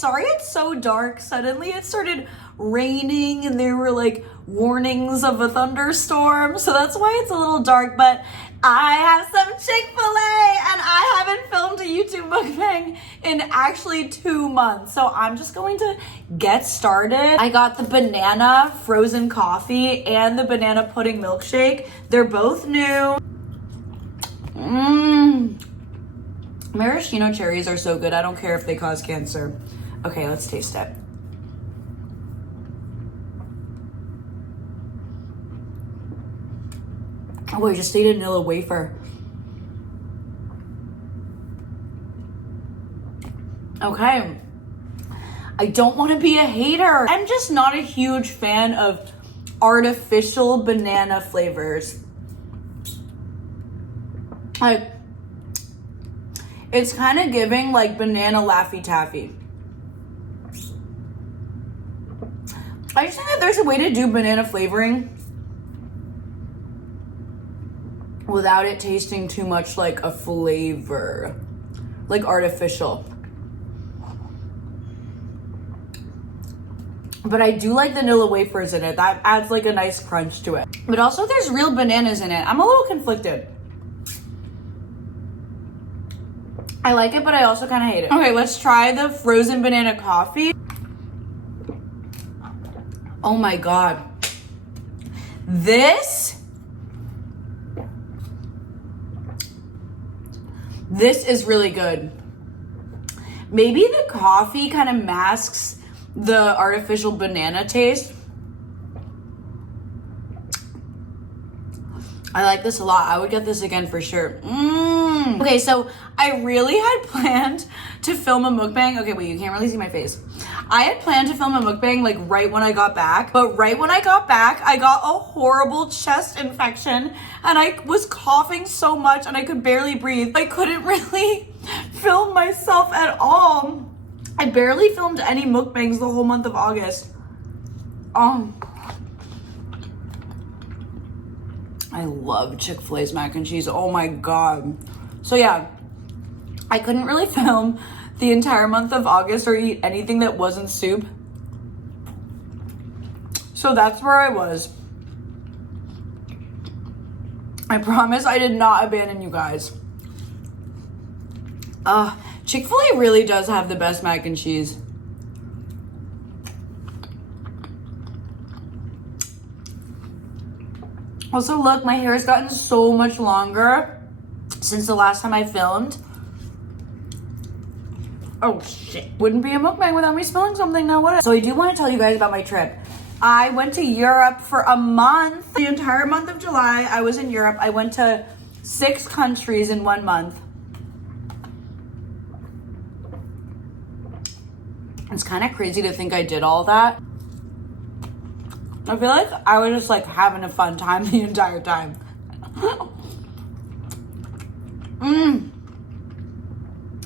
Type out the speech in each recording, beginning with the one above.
sorry it's so dark. Suddenly it started raining and there were like warnings of a thunderstorm. So that's why it's a little dark, but I have some Chick-fil-A and I haven't filmed a YouTube mukbang in actually 2 months. So I'm just going to get started. I got the banana frozen coffee and the banana pudding milkshake. They're both new. Maraschino cherries are so good. I don't care if they cause cancer. Okay, let's taste it. Oh, I just ate a vanilla wafer. Okay. I don't want to be a hater. I'm just not a huge fan of artificial banana flavors. Like, it's kind of giving like banana Laffy Taffy. I just think that there's a way to do banana flavoring without it tasting too much like a flavor, like artificial. But I do like vanilla wafers in it. That adds like a nice crunch to it. But also there's real bananas in it. I'm a little conflicted. I like it, but I also kind of hate it. Okay, let's try the frozen banana coffee. Oh my God. This is really good. Maybe the coffee kind of masks the artificial banana taste. I like this a lot. I would get this again for sure. Okay, so I really had planned to film a mukbang. Okay, wait, you can't really see my face. I had planned to film a mukbang like right when I got back, but right when I got back, I got a horrible chest infection and I was coughing so much and I could barely breathe. I couldn't really film myself at all. I barely filmed any mukbangs the whole month of August. I love Chick-fil-A's mac and cheese. Oh my God. So yeah, I couldn't really film the entire month of August or eat anything that wasn't soup. So that's where I was. I promise I did not abandon you guys. Chick-fil-A really does have the best mac and cheese. Also, look, my hair has gotten so much longer since the last time I filmed. Oh shit. Wouldn't be a mukbang without me spilling something now, would it? So I do want to tell you guys about my trip. I went to Europe for a month. The entire month of July, I was in Europe. I went to 6 countries in 1 month. It's kind of crazy to think I did all that. I feel like I was just like having a fun time the entire time.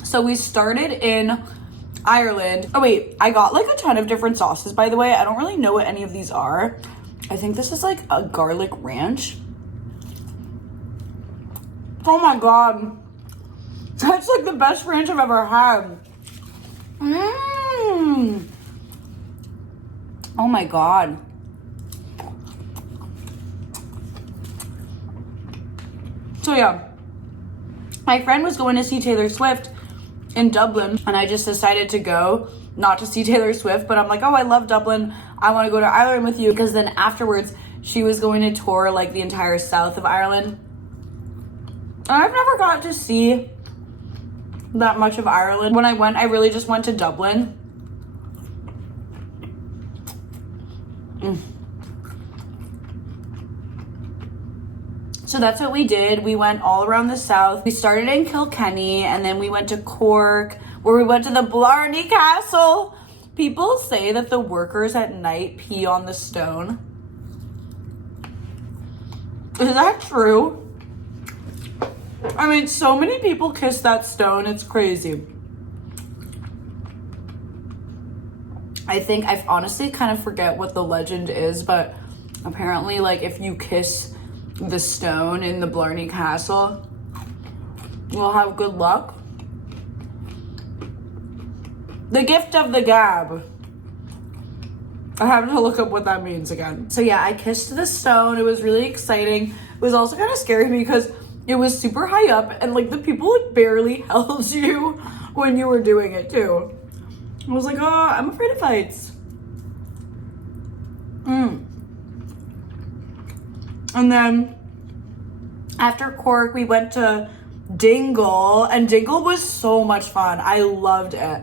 So we started in Ireland. Oh wait, I got like a ton of different sauces, by the way. I don't really know what any of these are. I think this is like a garlic ranch. Oh my God. That's like the best ranch I've ever had. Oh my God. So yeah, my friend was going to see Taylor Swift in Dublin and I just decided to go, not to see Taylor Swift, but I'm like, oh, I love Dublin. I want to go to Ireland with you, because then afterwards she was going to tour like the entire south of Ireland. And I've never got to see that much of Ireland. When I went, I really just went to Dublin. So that's what we did. We went all around the south. We started in Kilkenny and then we went to Cork, where we went to the Blarney Castle. People say that the workers at night pee on the stone. Is that true? I mean, so many people kiss that stone. It's crazy. I honestly kind of forget what the legend is, but apparently, like, if you kiss the stone in the Blarney Castle, you'll have good luck. The gift of the gab. I have to look up what that means again. So yeah, I kissed the stone. It was really exciting. It was also kind of scary because it was super high up and like the people like barely held you when you were doing it too. I was like, oh, I'm afraid of heights. And then after Cork, we went to Dingle, and Dingle was so much fun. I loved it.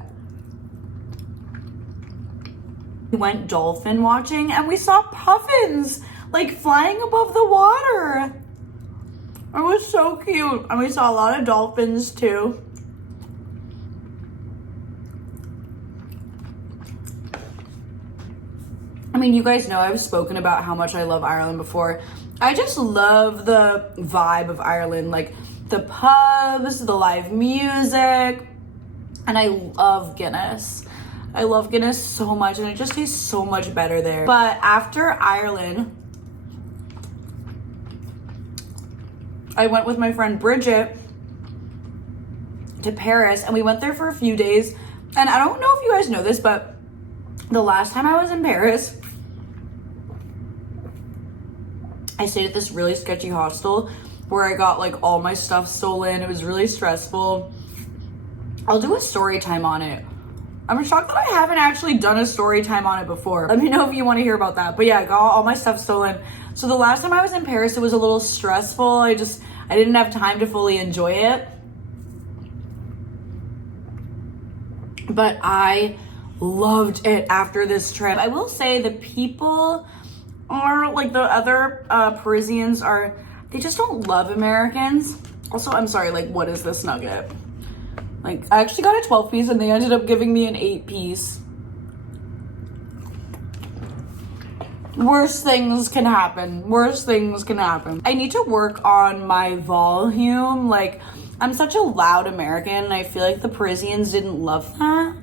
We went dolphin watching and we saw puffins like flying above the water. It was so cute. And we saw a lot of dolphins too. I mean, you guys know I've spoken about how much I love Ireland before. I just love the vibe of Ireland, like the pubs, the live music, and I love Guinness. I love Guinness so much, and it just tastes so much better there. But after Ireland, I went with my friend Bridget to Paris, and we went there for a few days. And I don't know if you guys know this, but the last time I was in Paris, I stayed at this really sketchy hostel where I got like all my stuff stolen. It was really stressful. I'll do a story time on it. I'm shocked that I haven't actually done a story time on it before. Let me know if you want to hear about that. But yeah, I got all my stuff stolen. So the last time I was in Paris, it was a little stressful. I didn't have time to fully enjoy it. But I loved it after this trip. I will say the people are like the other Parisians are, they just don't love Americans. Also, I'm sorry, like what is this nugget? Like, I actually got a 12 piece and they ended up giving me an 8 piece. Worst things can happen. Worst things can happen. I need to work on my volume. Like, I'm such a loud American and I feel like the Parisians didn't love that.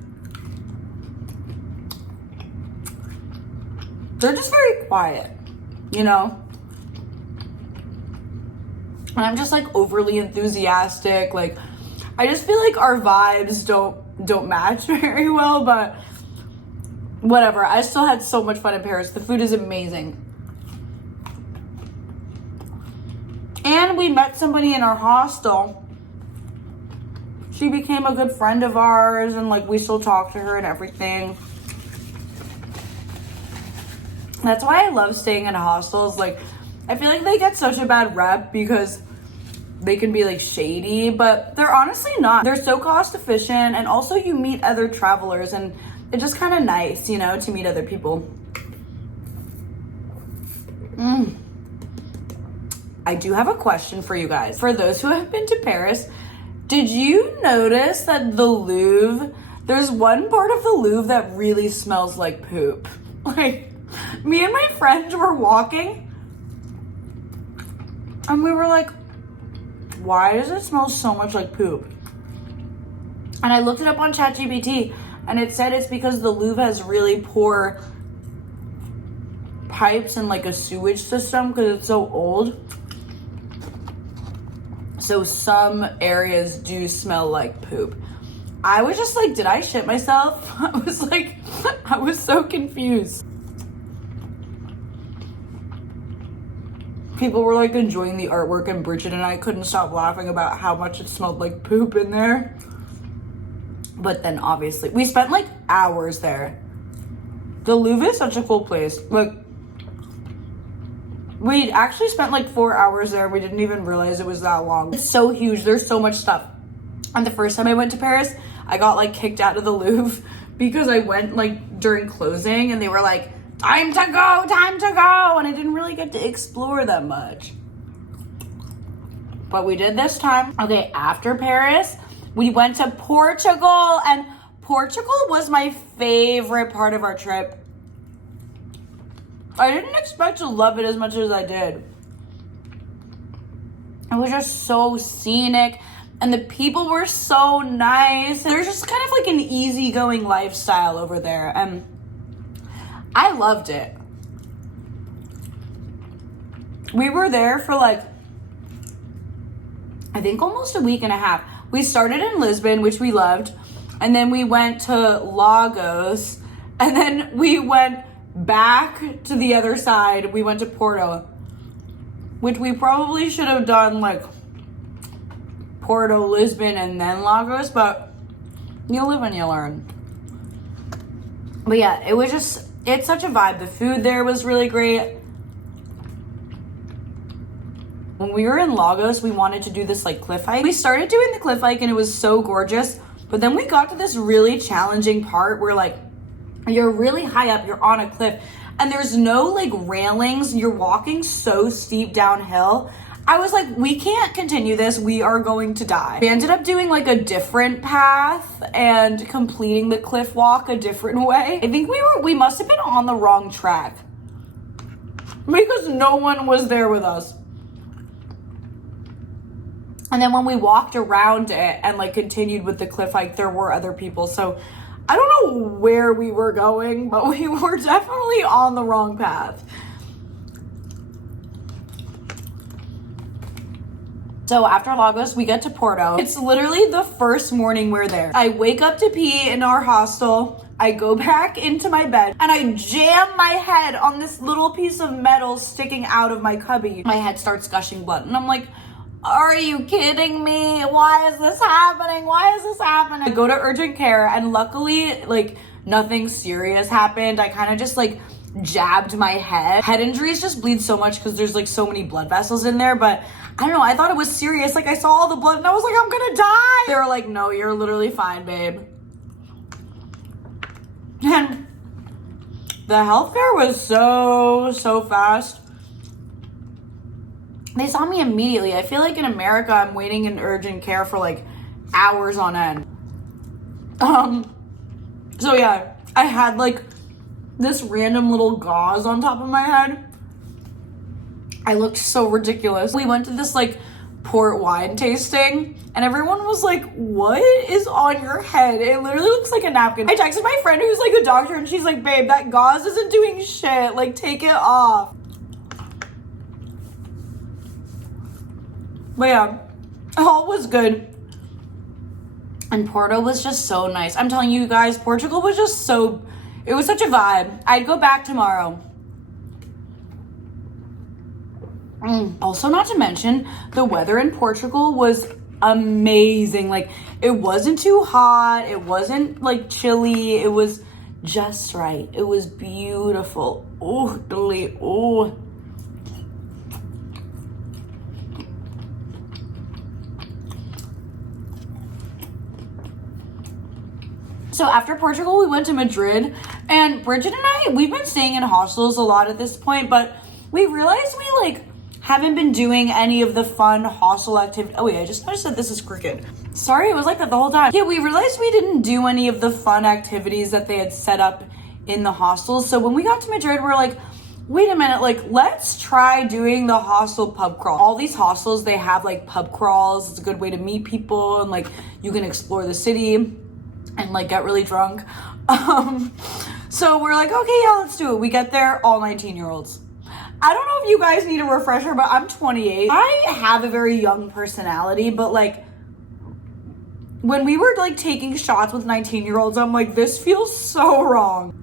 They're just very quiet, you know? And I'm just like overly enthusiastic. Like, I just feel like our vibes don't match very well, but whatever. I still had so much fun in Paris. The food is amazing. And we met somebody in our hostel. She became a good friend of ours and like we still talk to her and everything. That's why I love staying in hostels. Like, I feel like they get such a bad rep because they can be like shady, but they're honestly not. They're so cost efficient, and also you meet other travelers and it's just kind of nice, you know, to meet other people. I do have a question for you guys. For those who have been to Paris, did you notice that the Louvre, there's one part of the Louvre that really smells like poop? Like, me and my friend were walking and we were like, why does it smell so much like poop? And I looked it up on ChatGPT and it said it's because the Louvre has really poor pipes and like a sewage system because it's so old. So some areas do smell like poop. I was just like, did I shit myself? I was so confused. People were like enjoying the artwork and Bridget and I couldn't stop laughing about how much it smelled like poop in there. But then obviously, we spent like hours there. The Louvre is such a cool place. Like, we actually spent like 4 hours there. We didn't even realize it was that long. It's so huge. There's so much stuff. And the first time I went to Paris, I got like kicked out of the Louvre because I went like during closing and they were like, time to go, time to go. And I didn't really get to explore that much. But we did this time. Okay, after Paris, we went to Portugal. And Portugal was my favorite part of our trip. I didn't expect to love it as much as I did. It was just so scenic. And the people were so nice. There's just kind of like an easygoing lifestyle over there. And I loved it. We were there for like, I think almost a week and a half. We started in Lisbon, which we loved. and then we went to Lagos, and then we went back to the other side. We went to Porto, which we probably should have done like Porto, Lisbon, and then Lagos, but you live and you learn. But yeah, it's such a vibe. The food there was really great. When we were in Lagos, we wanted to do this like cliff hike. We started doing the cliff hike and it was so gorgeous, but then we got to this really challenging part where like you're really high up, you're on a cliff, and there's no like railings. You're walking so steep downhill. I was like, we can't continue this. We are going to die. We ended up doing like a different path and completing the cliff walk a different way. I think we must have been on the wrong track because no one was there with us. And then when we walked around it and like continued with the cliff hike, there were other people. So I don't know where we were going, but we were definitely on the wrong path. So after Lagos, we get to Porto. It's literally the first morning we're there. I wake up to pee in our hostel. I go back into my bed and I jam my head on this little piece of metal sticking out of my cubby. My head starts gushing blood and I'm like, are you kidding me? Why is this happening? Why is this happening? I go to urgent care and luckily like nothing serious happened. I kind of just like jabbed my head. Head injuries just bleed so much because there's like so many blood vessels in there, but I don't know, I thought it was serious. Like I saw all the blood and I was like, I'm gonna die. They were like, no, you're literally fine, babe. And the healthcare was so fast. They saw me immediately. I feel like in America, I'm waiting in urgent care for like hours on end. So yeah, I had like this random little gauze on top of my head. I looked so ridiculous. We went to this like port wine tasting and everyone was like, what is on your head? It literally looks like a napkin. I texted my friend who's like a doctor and she's like, babe, that gauze isn't doing shit. Like, take it off. But yeah, all was good. And Porto was just so nice. I'm telling you guys, Portugal was just so, it was such a vibe. I'd go back tomorrow. Also, not to mention, the weather in Portugal was amazing. Like, it wasn't too hot. It wasn't like chilly. It was just right. It was beautiful. Oh, delete. Oh. So after Portugal, we went to Madrid, and Bridget and I, we've been staying in hostels a lot at this point, but we realized we like haven't been doing any of the fun hostel activity. Oh wait, I just noticed that this is crooked. Sorry, it was like that the whole time. Yeah, we realized we didn't do any of the fun activities that they had set up in the hostels. So when we got to Madrid, we're like, wait a minute, like let's try doing the hostel pub crawl. All these hostels, they have like pub crawls. It's a good way to meet people and like you can explore the city and like get really drunk. So we're like, okay, yeah, let's do it. We get there, all 19-year-olds. I don't know if you guys need a refresher, but I'm 28. I have a very young personality, but like when we were like taking shots with 19-year-olds, I'm like, this feels so wrong.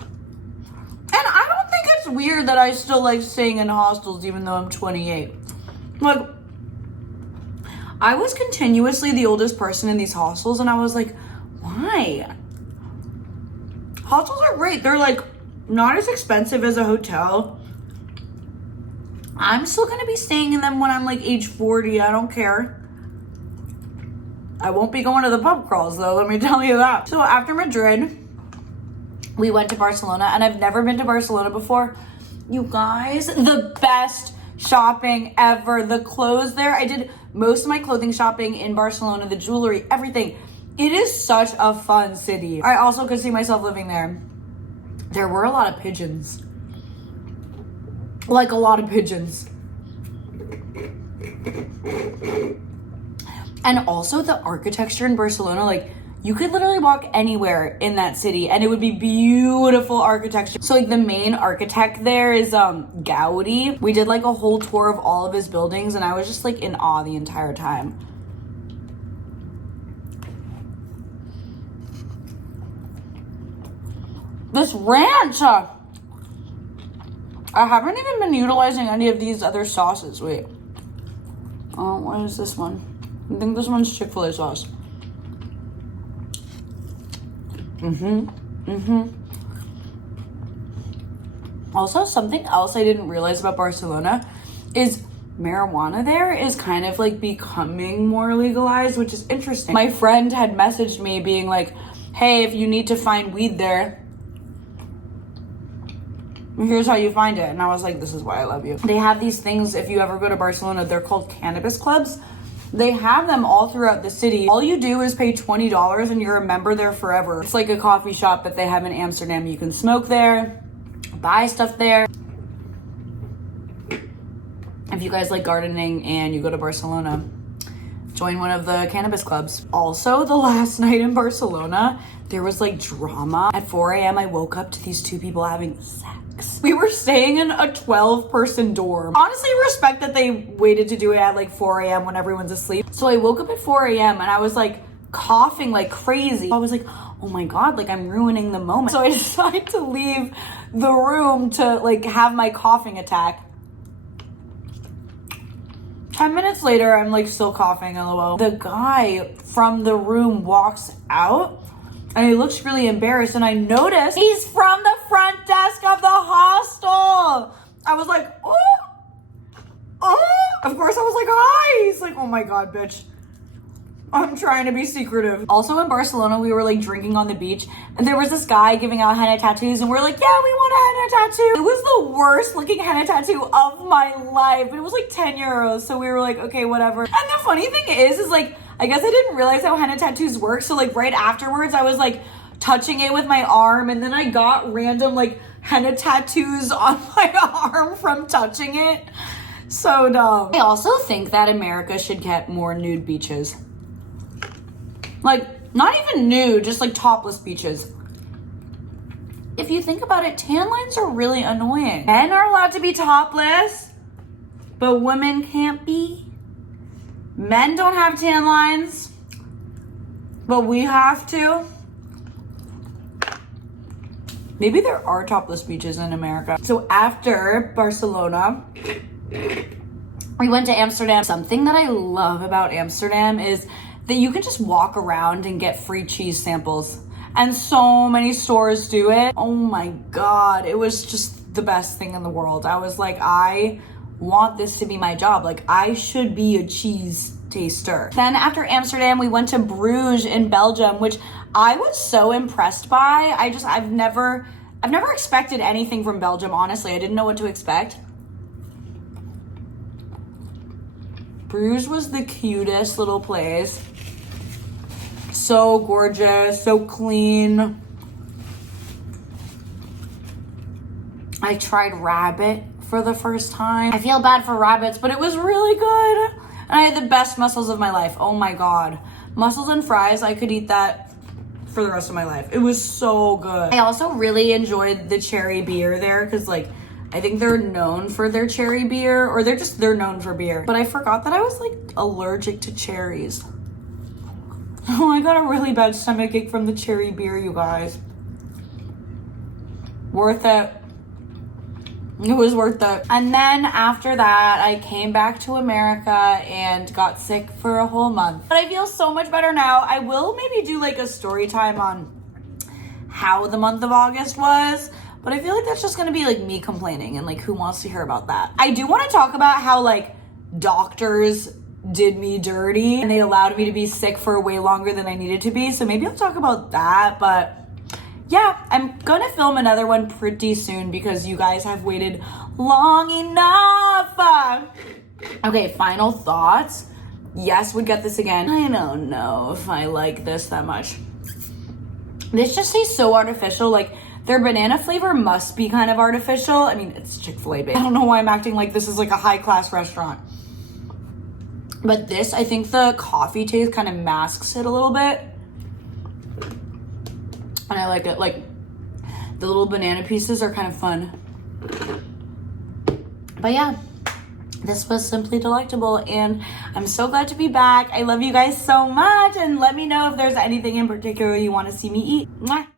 And I don't think it's weird that I still like staying in hostels even though I'm 28. Like, I was continuously the oldest person in these hostels and I was like, why? Hostels are great. They're like not as expensive as a hotel. I'm still gonna be staying in them when I'm like age 40. I don't care. I won't be going to the pub crawls though, let me tell you that. So after Madrid, we went to Barcelona, and I've never been to Barcelona before. You guys, the best shopping ever. The clothes there, I did most of my clothing shopping in Barcelona, the jewelry, everything. It is such a fun city. I also could see myself living there. There were a lot of pigeons. Like a lot of pigeons. And also the architecture in Barcelona, like you could literally walk anywhere in that city and it would be beautiful architecture. So like the main architect there is Gaudi. We did like a whole tour of all of his buildings and I was just like in awe the entire time. This ranch. I haven't even been utilizing any of these other sauces. Wait. Oh, what is this one? I think this one's Chick-fil-A sauce. Also, something else I didn't realize about Barcelona is marijuana there is kind of like becoming more legalized, which is interesting. My friend had messaged me being like, hey, if you need to find weed there, here's how you find it. And I was like, this is why I love you. They have these things, if you ever go to Barcelona, they're called cannabis clubs. They have them all throughout the city. All you do is pay $20 and you're a member there forever. It's like a coffee shop that they have in Amsterdam. You can smoke there, buy stuff there. If you guys like gardening and you go to Barcelona, join one of the cannabis clubs. Also, the last night in Barcelona, there was like drama. At 4 a.m. I woke up to these two people having sex. We were staying in a 12-person dorm. Honestly, respect that they waited to do it at like 4 a.m. when everyone's asleep. So I woke up at 4 a.m. and I was like coughing like crazy. I was like, oh my God, like I'm ruining the moment. So I decided to leave the room to like have my coughing attack. 10 minutes later, I'm like still coughing, lol. The guy from the room walks out and he looks really embarrassed, and I noticed he's from the front desk of the hostel. I was like, oh. Of course I was like, hi. He's like, oh my God, bitch. I'm trying to be secretive. Also in Barcelona, we were like drinking on the beach and there was this guy giving out henna tattoos and we're like, yeah, we want a henna tattoo. It was the worst looking henna tattoo of my life. It was like 10 euros. So we were like, okay, whatever. And the funny thing is like, I guess I didn't realize how henna tattoos work. So like right afterwards, I was like touching it with my arm and then I got random like henna tattoos on my arm from touching it. So dumb. I also think that America should get more nude beaches. Like, not even nude, just like topless beaches. If you think about it, tan lines are really annoying. Men are allowed to be topless, but women can't be. Men don't have tan lines, but we have to. Maybe there are topless beaches in America. So after Barcelona, we went to Amsterdam. Something that I love about Amsterdam is that you can just walk around and get free cheese samples. And so many stores do it. Oh my God, it was just the best thing in the world. I was like, I want this to be my job. Like, I should be a cheese taster. Then after Amsterdam, we went to Bruges in Belgium, which I was so impressed by. I've never expected anything from Belgium, honestly. I didn't know what to expect. Bruges was the cutest little place. So gorgeous, so clean. I tried rabbit for the first time. I feel bad for rabbits, but it was really good. And I had the best mussels of my life. Oh my God. Mussels and fries, I could eat that for the rest of my life. It was so good. I also really enjoyed the cherry beer there because like, I think they're known for their cherry beer, or they're known for beer. But I forgot that I was like allergic to cherries. Oh, I got a really bad stomachache from the cherry beer, you guys. Worth it. It was worth it. And then after that, I came back to America and got sick for a whole month. But I feel so much better now. I will maybe do like a story time on how the month of August was. But I feel like that's just gonna be like me complaining, and like who wants to hear about that? I do want to talk about how like doctors did me dirty and they allowed me to be sick for way longer than I needed to be. So maybe I'll talk about that. But yeah, I'm gonna film another one pretty soon because you guys have waited long enough. Okay, final thoughts. Yes, would get this again. I don't know if I like this that much. This just tastes so artificial. Like, their banana flavor must be kind of artificial. I mean, it's Chick-fil-A, babe. I don't know why I'm acting like this is like a high-class restaurant. But this, I think the coffee taste kind of masks it a little bit. And I like it. Like, the little banana pieces are kind of fun. But yeah, this was simply delectable. And I'm so glad to be back. I love you guys so much. And let me know if there's anything in particular you want to see me eat. Mwah.